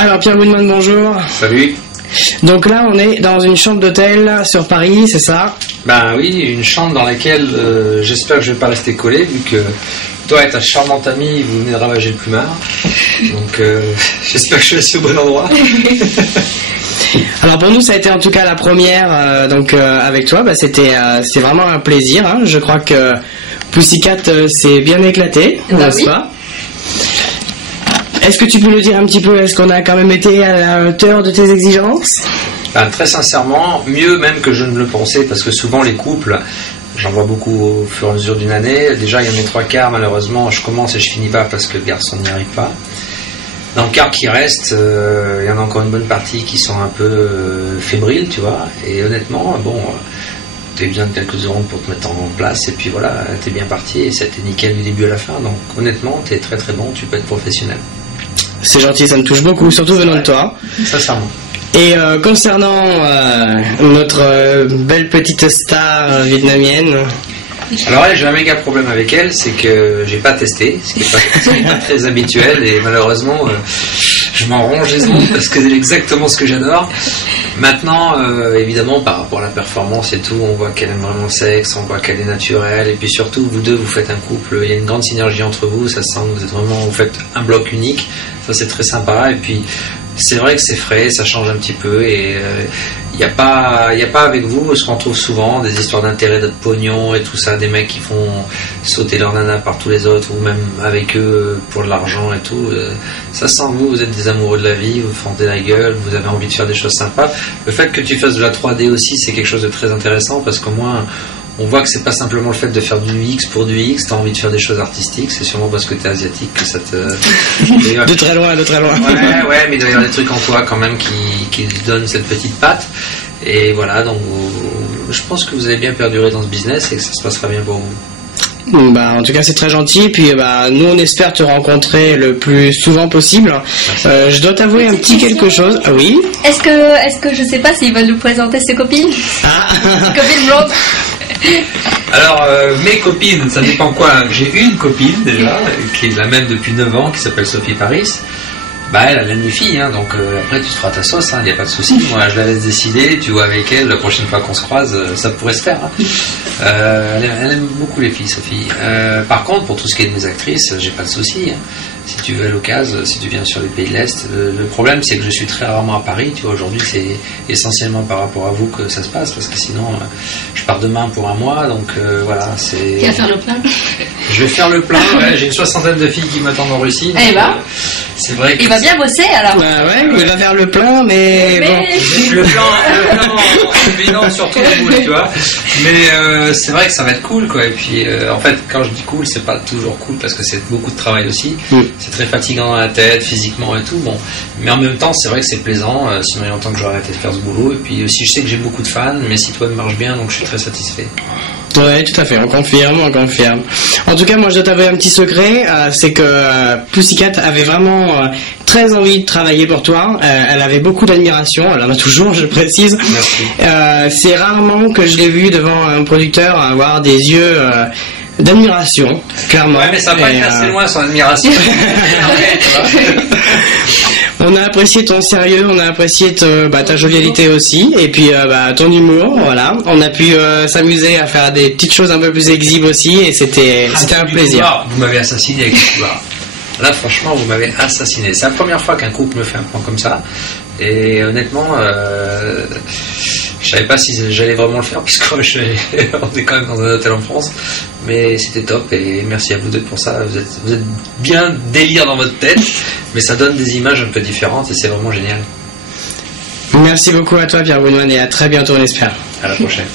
Alors Pierre Woodman, bonjour. Salut. Donc là, on est dans une chambre d'hôtel sur Paris, c'est ça? Ben oui, une chambre dans laquelle j'espère que je vais pas rester collé, vu que toi et ta charmante amie, vous venez de ravager le plumard. Donc j'espère que je suis au bon endroit. Alors pour nous, ça a été en tout cas la première avec toi. C'est vraiment un plaisir. Hein. Je crois que Pussycat s'est bien éclaté, n'est-ce pas? Est-ce que tu peux nous dire un petit peu, est-ce qu'on a quand même été à la hauteur de tes exigences? Très sincèrement, mieux même que je ne le pensais, parce que souvent les couples, j'en vois beaucoup au fur et à mesure d'une année. Déjà, il y en a 3/4, malheureusement, je commence et je finis pas parce que le garçon n'y arrive pas. Dans le quart qui reste, il y en a encore une bonne partie qui sont un peu fébriles, tu vois. Et honnêtement, tu as besoin de quelques secondes pour te mettre en place, et puis voilà, t'es bien parti, et c'était nickel du début à la fin. Donc honnêtement, t'es très très bon, tu peux être professionnel. C'est gentil, ça me touche beaucoup, surtout venant de toi. Sincèrement. Et concernant notre belle petite star vietnamienne. Alors elle, j'ai un méga problème avec elle, c'est que j'ai pas testé, ce qui est pas très habituel, et malheureusement je m'en ronge les ongles parce que c'est exactement ce que j'adore. Maintenant, évidemment, par rapport à la performance et tout, on voit qu'elle aime vraiment le sexe, on voit qu'elle est naturelle, et puis surtout, vous deux, vous faites un couple, il y a une grande synergie entre vous, ça se sent que vous faites un bloc unique, ça c'est très sympa, et puis c'est vrai que c'est frais, ça change un petit peu, et il n'y a pas avec vous ce qu'on trouve souvent, des histoires d'intérêt, de pognon et tout ça, des mecs qui font sauter leur nana par tous les autres, ou même avec eux pour de l'argent et tout. Ça sent vous êtes des amoureux de la vie, vous fendez la gueule, vous avez envie de faire des choses sympas. Le fait que tu fasses de la 3D aussi, c'est quelque chose de très intéressant, parce qu'au moins on voit que c'est pas simplement le fait de faire du UX pour du UX, t'as envie de faire des choses artistiques, c'est sûrement parce que t'es asiatique que ça te... de très loin. Ouais, mais il doit y avoir des trucs en toi quand même qui donnent cette petite patte. Et voilà, donc je pense que vous allez bien perdurer dans ce business et que ça se passera bien pour vous. En tout cas c'est très gentil, et puis nous on espère te rencontrer le plus souvent possible. Je dois t'avouer un petit quelque chose. Ah oui. Est-ce que je sais pas s'il va nous présenter ses copines? Ses copines blondes. Alors mes copines, ça dépend quoi. J'ai une copine déjà qui est la même depuis 9 ans, qui s'appelle Sophie Paris. Elle aime les filles, hein, donc après tu te feras ta sauce, il n'y a pas de souci. Moi je la laisse décider, tu vois avec elle, la prochaine fois qu'on se croise, ça pourrait se faire. Hein. Elle aime beaucoup les filles, Sophie. Par contre, pour tout ce qui est de mes actrices, j'ai pas de souci. Hein. Si tu veux à l'occasion, si tu viens sur les pays de l'Est, le problème c'est que je suis très rarement à Paris, tu vois, aujourd'hui c'est essentiellement par rapport à vous que ça se passe, parce que sinon je pars demain pour un mois, donc voilà, c'est... Tu vas faire le plein? Je vais faire le plein, ouais, j'ai une 60aine de filles qui m'attendent en Russie. C'est vrai que... Il va bien bosser alors. Il va faire le plein, mais bon. Le plein en combinant sur tous les boules, tu vois. Mais c'est vrai que ça va être cool, quoi. Et puis, en fait, quand je dis cool, c'est pas toujours cool parce que c'est beaucoup de travail aussi. C'est très fatigant dans la tête, physiquement et tout. Bon, mais en même temps, c'est vrai que c'est plaisant. Sinon, il y a longtemps que j'aurais arrêté de faire ce boulot. Et puis aussi, je sais que j'ai beaucoup de fans, mes sites web marchent bien, donc je suis très satisfait. Ouais, tout à fait, on confirme. En tout cas, moi je dois t'avouer un petit secret, c'est que Pussycat avait vraiment très envie de travailler pour toi. Elle avait beaucoup d'admiration, elle en a toujours, je le précise. Merci. C'est rarement que je l'ai vu devant un producteur avoir des yeux d'admiration, clairement. Ouais, mais ça va pas être assez loin son admiration. On a apprécié ton sérieux, on a apprécié ta jovialité aussi, et puis ton humour, voilà. On a pu s'amuser à faire des petites choses un peu plus exhibes aussi, et c'était un plaisir. Vous m'avez assassiné avec le pouvoir. Là, franchement, vous m'avez assassiné. C'est la première fois qu'un couple me fait un plan comme ça, et honnêtement, je savais pas si j'allais vraiment le faire, puisque on est quand même dans un hôtel en France, mais c'était top, et merci à vous deux pour ça. Vous êtes bien délire dans votre tête, mais ça donne des images un peu différentes, et c'est vraiment génial. Merci beaucoup à toi, Pierre Woodman, et à très bientôt, on espère. À la prochaine.